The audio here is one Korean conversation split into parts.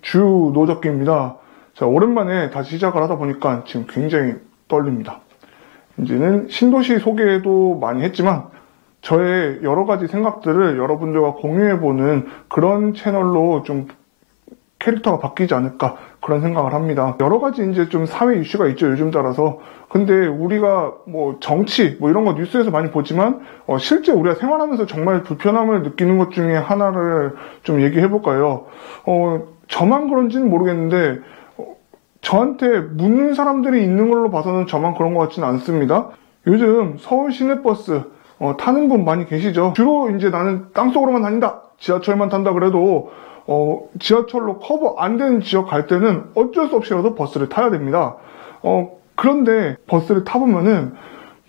주 노적기입니다. 자, 오랜만에 다시 시작을 하다 보니까 지금 굉장히 떨립니다. 이제는 신도시 소개도 많이 했지만 저의 여러 가지 생각들을 여러분들과 공유해보는 그런 채널로 좀 캐릭터가 바뀌지 않을까 그런 생각을 합니다. 여러 가지 이제 좀 사회 이슈가 있죠, 요즘 따라서. 근데 우리가 뭐 정치 뭐 이런 거 뉴스에서 많이 보지만 실제 우리가 생활하면서 정말 불편함을 느끼는 것 중에 하나를 좀 얘기해 볼까요? 저만 그런지는 모르겠는데 저한테 묻는 사람들이 있는 걸로 봐서는 저만 그런 것 같지는 않습니다. 요즘 서울 시내버스 타는 분 많이 계시죠? 주로 이제 나는 땅속으로만 다닌다, 지하철만 탄다 그래도 지하철로 커버 안 되는 지역 갈 때는 어쩔 수 없이라도 버스를 타야 됩니다. 그런데 버스를 타보면은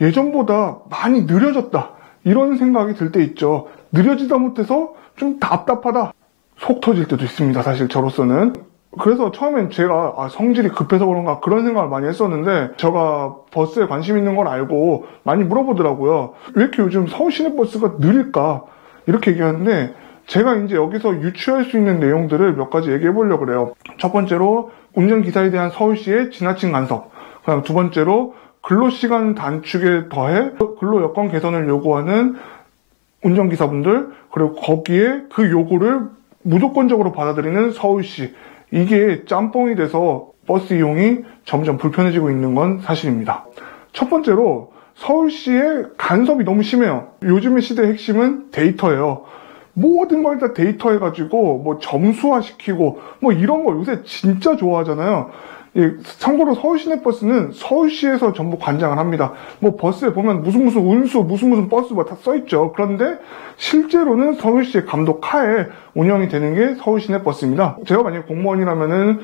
예전보다 많이 느려졌다, 이런 생각이 들 때 있죠. 느려지다 못해서 좀 답답하다, 속 터질 때도 있습니다, 사실 저로서는. 그래서 처음엔 제가 성질이 급해서 그런가 그런 생각을 많이 했었는데, 제가 버스에 관심 있는 걸 알고 많이 물어보더라고요. 왜 이렇게 요즘 서울 시내버스가 느릴까, 이렇게 얘기하는데 제가 이제 여기서 유추할 수 있는 내용들을 몇 가지 얘기해 보려고 그래요. 첫 번째로 운전기사에 대한 서울시의 지나친 간섭, 그다음 두 번째로 근로시간 단축에 더해 근로여건 개선을 요구하는 운전기사분들, 그리고 거기에 그 요구를 무조건적으로 받아들이는 서울시, 이게 짬뽕이 돼서 버스 이용이 점점 불편해지고 있는 건 사실입니다. 첫 번째로 서울시의 간섭이 너무 심해요. 요즘의 시대의 핵심은 데이터예요. 모든 걸 다 데이터 해가지고 뭐 점수화시키고 뭐 이런 거 요새 진짜 좋아하잖아요. 참고로 서울 시내버스는 서울시에서 전부 관장을 합니다. 뭐 버스에 보면 무슨 운수, 무슨 버스 뭐 다 써있죠. 그런데 실제로는 서울시의 감독 하에 운영이 되는 게 서울 시내버스입니다. 제가 만약에 공무원이라면은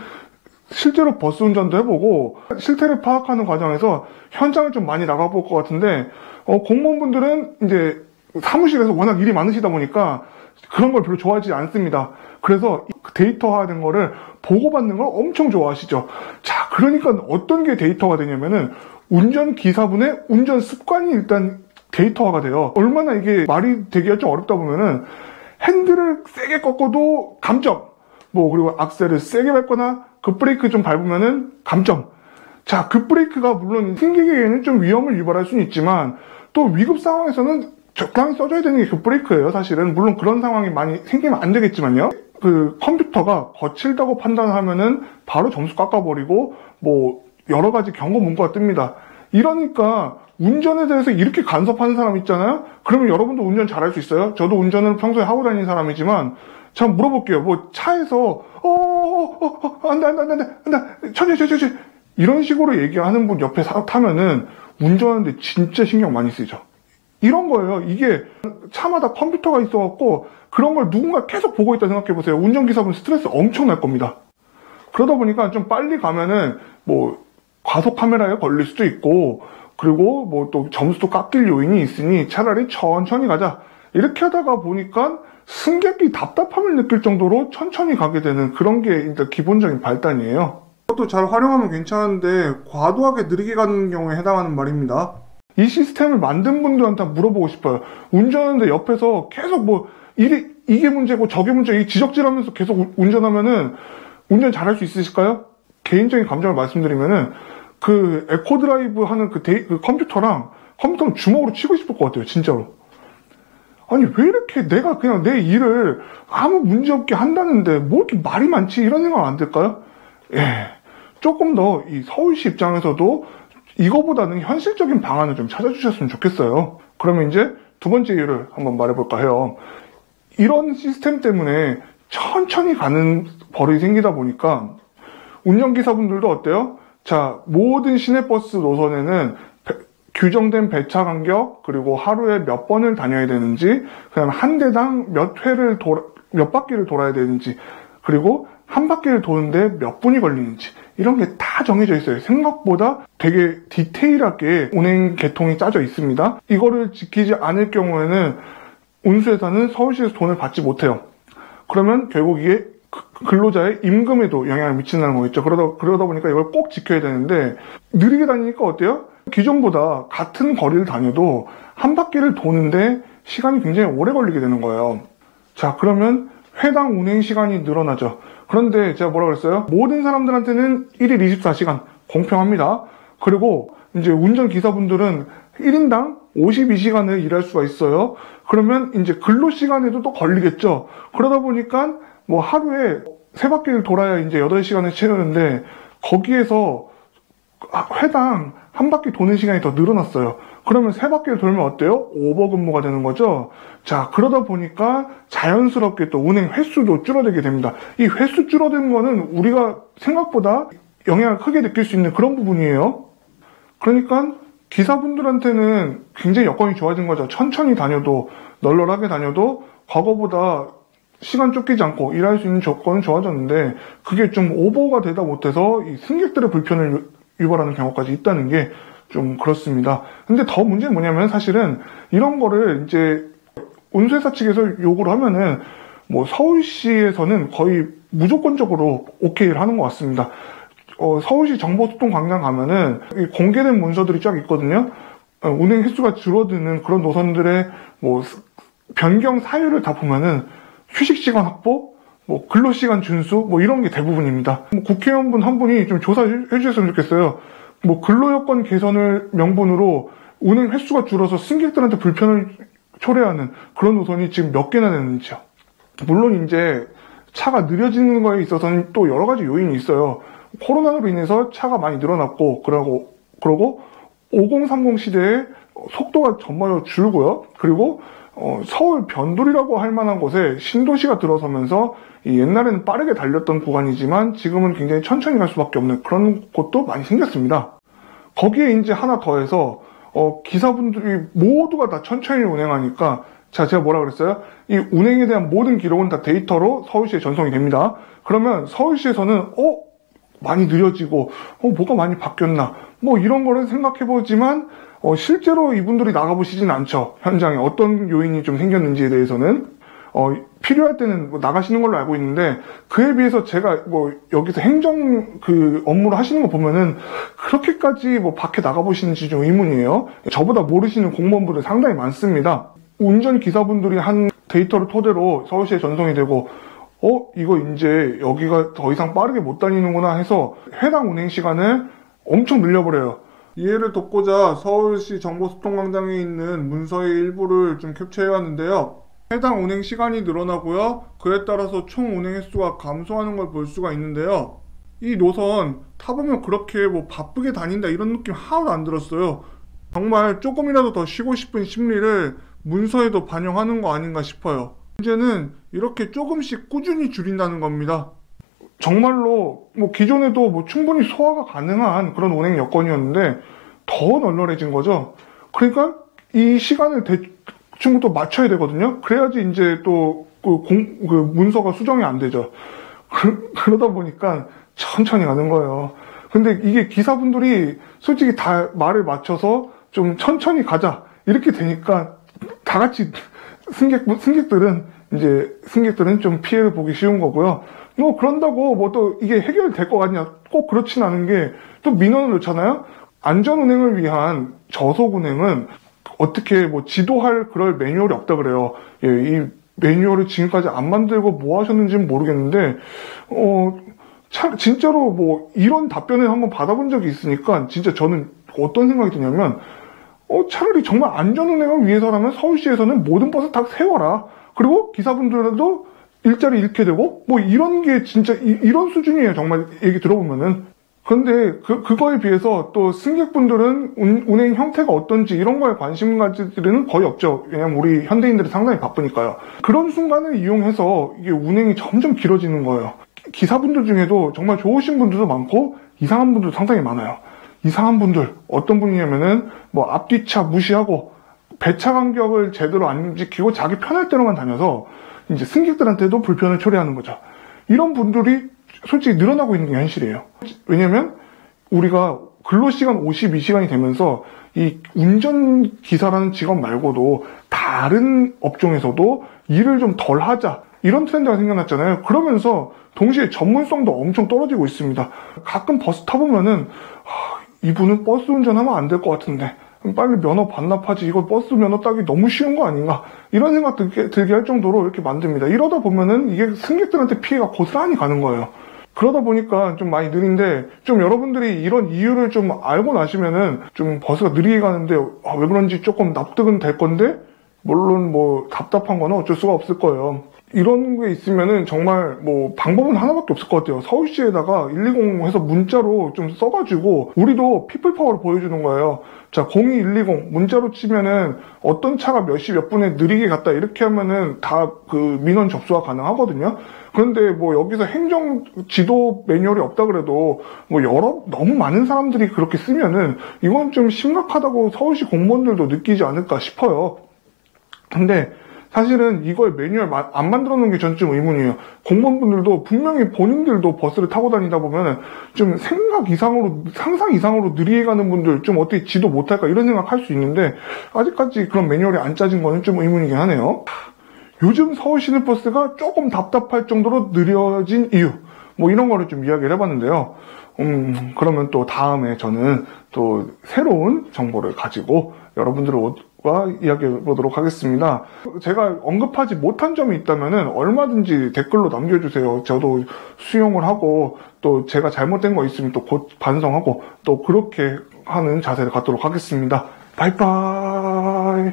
실제로 버스 운전도 해보고 실태를 파악하는 과정에서 현장을 좀 많이 나가볼 것 같은데, 공무원분들은 이제 사무실에서 워낙 일이 많으시다 보니까 그런 걸 별로 좋아하지 않습니다. 그래서 데이터화된 거를 보고받는 걸 엄청 좋아하시죠. 자, 그러니까 어떤 게 데이터가 되냐면은 운전기사분의 운전 습관이 일단 데이터화가 돼요. 얼마나 이게 말이 되기가 좀 어렵다 보면은 핸들을 세게 꺾어도 감점, 그리고 악셀을 세게 밟거나 급브레이크 좀 밟으면은 감점. 자, 급브레이크가 물론 승객에게는 좀 위험을 유발할 수는 있지만 또 위급 상황에서는 적당히 써줘야 되는 게 급브레이크예요, 사실은. 물론 그런 상황이 많이 생기면 안 되겠지만요. 그 컴퓨터가 거칠다고 판단하면은 바로 점수 깎아버리고 뭐 여러 가지 경고 문구가 뜹니다. 이러니까 운전에 대해서 이렇게 간섭하는 사람 있잖아요. 그러면 여러분도 운전 잘할 수 있어요? 저도 운전을 평소에 하고 다니는 사람이지만 자, 물어볼게요. 뭐 차에서 안돼 천천히 이런 식으로 얘기하는 분 옆에 타면은 운전하는데 진짜 신경 많이 쓰이죠. 이런 거예요. 이게 차마다 컴퓨터가 있어갖고 그런 걸 누군가 계속 보고 있다 생각해보세요. 운전기사분 스트레스 엄청 날 겁니다. 그러다 보니까 좀 빨리 가면은 뭐 과속 카메라에 걸릴 수도 있고, 그리고 뭐 또 점수도 깎일 요인이 있으니 차라리 천천히 가자, 이렇게 하다가 보니까 승객이 답답함을 느낄 정도로 천천히 가게 되는 그런 게 일단 기본적인 발단이에요. 그것도 잘 활용하면 괜찮은데 과도하게 느리게 가는 경우에 해당하는 말입니다. 이 시스템을 만든 분들한테 물어보고 싶어요. 운전하는데 옆에서 계속 뭐 이게 문제고 저게 문제, 지적질하면서 계속 운전하면은 운전 잘할 수 있으실까요? 개인적인 감정을 말씀드리면은 그 에코드라이브 하는 그 컴퓨터는 주먹으로 치고 싶을 것 같아요, 진짜로. 아니, 왜 이렇게 내가 그냥 내 일을 아무 문제 없게 한다는데 뭐 이렇게 말이 많지, 이런 생각 안 들까요? 조금 더 이 서울시 입장에서도 이거보다는 현실적인 방안을 좀 찾아주셨으면 좋겠어요. 그러면 이제 두 번째 이유를 한번 말해볼까 해요. 이런 시스템 때문에 천천히 가는 버릇이 생기다 보니까 운전기사분들도 어때요? 자, 모든 시내버스 노선에는 규정된 배차 간격, 그리고 하루에 몇 번을 다녀야 되는지, 그다음에 한 대당 몇 바퀴를 돌아야 되는지, 그리고 한 바퀴를 도는데 몇 분이 걸리는지, 이런 게 다 정해져 있어요. 생각보다 되게 디테일하게 운행 계통이 짜져 있습니다. 이거를 지키지 않을 경우에는 운수회사는 서울시에서 돈을 받지 못해요. 그러면 결국 이게 근로자의 임금에도 영향을 미친다는 거겠죠. 그러다 보니까 이걸 꼭 지켜야 되는데, 느리게 다니니까 어때요? 기존보다 같은 거리를 다녀도 한 바퀴를 도는데 시간이 굉장히 오래 걸리게 되는 거예요. 자, 그러면 회당 운행 시간이 늘어나죠. 그런데 제가 뭐라 그랬어요? 모든 사람들한테는 1일 24시간 공평합니다. 그리고 이제 운전기사분들은 1인당 52시간을 일할 수가 있어요. 그러면 이제 근로시간에도 또 걸리겠죠. 그러다 보니까 뭐 하루에 3바퀴를 돌아야 이제 8시간을 채우는데 거기에서 회당 한 바퀴 도는 시간이 더 늘어났어요. 그러면 3바퀴를 돌면 어때요? 오버 근무가 되는 거죠. 자, 그러다 보니까 자연스럽게 또 운행 횟수도 줄어들게 됩니다. 이 횟수 줄어드는 거는 우리가 생각보다 영향을 크게 느낄 수 있는 그런 부분이에요. 그러니까 기사분들한테는 굉장히 여건이 좋아진 거죠. 천천히 다녀도, 널널하게 다녀도 과거보다 시간 쫓기지 않고 일할 수 있는 조건은 좋아졌는데 그게 좀 오버가 되다 못해서 이 승객들의 불편을 유발하는 경우까지 있다는 게 좀 그렇습니다. 근데 더 문제는 뭐냐면 사실은 이런 거를 이제 운수회사 측에서 요구를 하면은 뭐 서울시에서는 거의 무조건적으로 오케이를 하는 것 같습니다. 서울시 정보소통광장 가면은 공개된 문서들이 쫙 있거든요. 운행 횟수가 줄어드는 그런 노선들의 뭐 변경 사유를 다 보면은 휴식시간 확보, 뭐 근로시간 준수, 뭐 이런 게 대부분입니다. 뭐 국회의원분 한 분이 좀 조사해 주셨으면 좋겠어요. 뭐 근로여건 개선을 명분으로 운행 횟수가 줄어서 승객들한테 불편을 초래하는 그런 노선이 지금 몇 개나 되는지요. 물론 이제 차가 느려지는 거에 있어서는 또 여러 가지 요인이 있어요. 코로나로 인해서 차가 많이 늘어났고, 그러고 5030 시대에 속도가 전반적으로 줄고요. 그리고 서울 변두리라고 할 만한 곳에 신도시가 들어서면서 옛날에는 빠르게 달렸던 구간이지만 지금은 굉장히 천천히 갈 수밖에 없는 그런 곳도 많이 생겼습니다. 거기에 이제 하나 더해서 기사분들이 모두가 다 천천히 운행하니까 자, 제가 뭐라 그랬어요? 이 운행에 대한 모든 기록은 다 데이터로 서울시에 전송이 됩니다. 그러면 서울시에서는 많이 느려지고 뭐가 많이 바뀌었나 뭐 이런 거를 생각해보지만 실제로 이분들이 나가보시진 않죠. 현장에 어떤 요인이 좀 생겼는지에 대해서는 필요할 때는 뭐 나가시는 걸로 알고 있는데 그에 비해서 제가 뭐 여기서 행정 업무를 하시는 거 보면은 그렇게까지 뭐 밖에 나가보시는지 좀 의문이에요. 저보다 모르시는 공무원분들 상당히 많습니다. 운전기사분들이 한 데이터를 토대로 서울시에 전송이 되고 이거 이제 여기가 더 이상 빠르게 못 다니는구나 해서 해당 운행 시간을 엄청 늘려버려요. 이해를 돕고자 서울시 정보소통광장에 있는 문서의 일부를 좀 캡처해왔는데요. 해당 운행 시간이 늘어나고요. 그에 따라서 총 운행 횟수가 감소하는 걸 볼 수가 있는데요. 이 노선 타보면 그렇게 뭐 바쁘게 다닌다 이런 느낌 하나도 안 들었어요. 정말 조금이라도 더 쉬고 싶은 심리를 문서에도 반영하는 거 아닌가 싶어요. 문제는 이렇게 조금씩 꾸준히 줄인다는 겁니다. 정말로 뭐 기존에도 뭐 충분히 소화가 가능한 그런 운행 여건이었는데 더 널널해진 거죠. 그러니까 이 시간을 대충 또 맞춰야 되거든요. 그래야지 이제 또 문서가 수정이 안 되죠. 그러다 보니까 천천히 가는 거예요. 근데 이게 기사분들이 솔직히 다 말을 맞춰서 좀 천천히 가자 이렇게 되니까 다 같이 승객들은 좀 피해를 보기 쉬운 거고요. 뭐 그런다고 뭐 또 이게 해결될 것 같냐? 꼭 그렇진 않은 게 또 민원을 넣잖아요. 안전 운행을 위한 저속 운행은 어떻게 뭐 지도할 그럴 매뉴얼이 없다 그래요. 이 매뉴얼을 지금까지 안 만들고 뭐 하셨는지는 모르겠는데 진짜로 뭐 이런 답변을 한번 받아본 적이 있으니까 진짜 저는 어떤 생각이 드냐면 차라리 정말 안전운행을 위해서라면 서울시에서는 모든 버스 다 세워라. 그리고 기사분들도 일자리 잃게 되고 뭐 이런 게 진짜 이런 수준이에요. 정말 얘기 들어보면은. 그런데 그거에 비해서 또 승객분들은 운행 형태가 어떤지 이런 거에 관심 가지들은 거의 없죠. 왜냐면 우리 현대인들이 상당히 바쁘니까요. 그런 순간을 이용해서 이게 운행이 점점 길어지는 거예요. 기사분들 중에도 정말 좋으신 분들도 많고 이상한 분들도 상당히 많아요. 이상한 분들 어떤 분이냐면은 뭐 앞뒤차 무시하고 배차 간격을 제대로 안 지키고 자기 편할 대로만 다녀서 이제 승객들한테도 불편을 초래하는 거죠. 이런 분들이 솔직히 늘어나고 있는 게 현실이에요. 왜냐면 우리가 근로시간 52시간이 되면서 이 운전기사라는 직업 말고도 다른 업종에서도 일을 좀 덜 하자 이런 트렌드가 생겨났잖아요. 그러면서 동시에 전문성도 엄청 떨어지고 있습니다. 가끔 버스 타보면은 이분은 버스 운전하면 안 될 것 같은데 빨리 면허 반납하지. 이거 버스 면허 따기 너무 쉬운 거 아닌가? 이런 생각 들게 할 정도로 이렇게 만듭니다. 이러다 보면은 이게 승객들한테 피해가 고스란히 가는 거예요. 그러다 보니까 좀 많이 느린데, 좀 여러분들이 이런 이유를 좀 알고 나시면은 좀 버스가 느리게 가는데 왜 그런지 조금 납득은 될 건데, 물론 뭐 답답한 거는 어쩔 수가 없을 거예요. 이런 게 있으면은 정말 뭐 방법은 하나밖에 없을 것 같아요. 서울시에다가 120 해서 문자로 좀 써가지고 우리도 피플파워를 보여주는 거예요. 자, 02120 문자로 치면은 어떤 차가 몇 시 몇 분에 느리게 갔다 이렇게 하면은 다 그 민원 접수가 가능하거든요. 그런데 뭐 여기서 행정 지도 매뉴얼이 없다 그래도 뭐 너무 많은 사람들이 그렇게 쓰면은 이건 좀 심각하다고 서울시 공무원들도 느끼지 않을까 싶어요. 근데 사실은 이걸 매뉴얼 안 만들어 놓은 게 전 좀 의문이에요. 공무원분들도 분명히 본인들도 버스를 타고 다니다 보면 좀 상상 이상으로 느리게 가는 분들 좀 어떻게 지도 못할까 이런 생각할 수 있는데 아직까지 그런 매뉴얼이 안 짜진 거는 좀 의문이긴 하네요. 요즘 서울 시내버스가 조금 답답할 정도로 느려진 이유, 뭐 이런 거를 좀 이야기를 해봤는데요. 그러면 또 다음에 저는 또 새로운 정보를 가지고 여러분들과 이야기해 보도록 하겠습니다. 제가 언급하지 못한 점이 있다면 얼마든지 댓글로 남겨주세요. 저도 수용을 하고 또 제가 잘못된 거 있으면 또 곧 반성하고 또 그렇게 하는 자세를 갖도록 하겠습니다. 바이바이.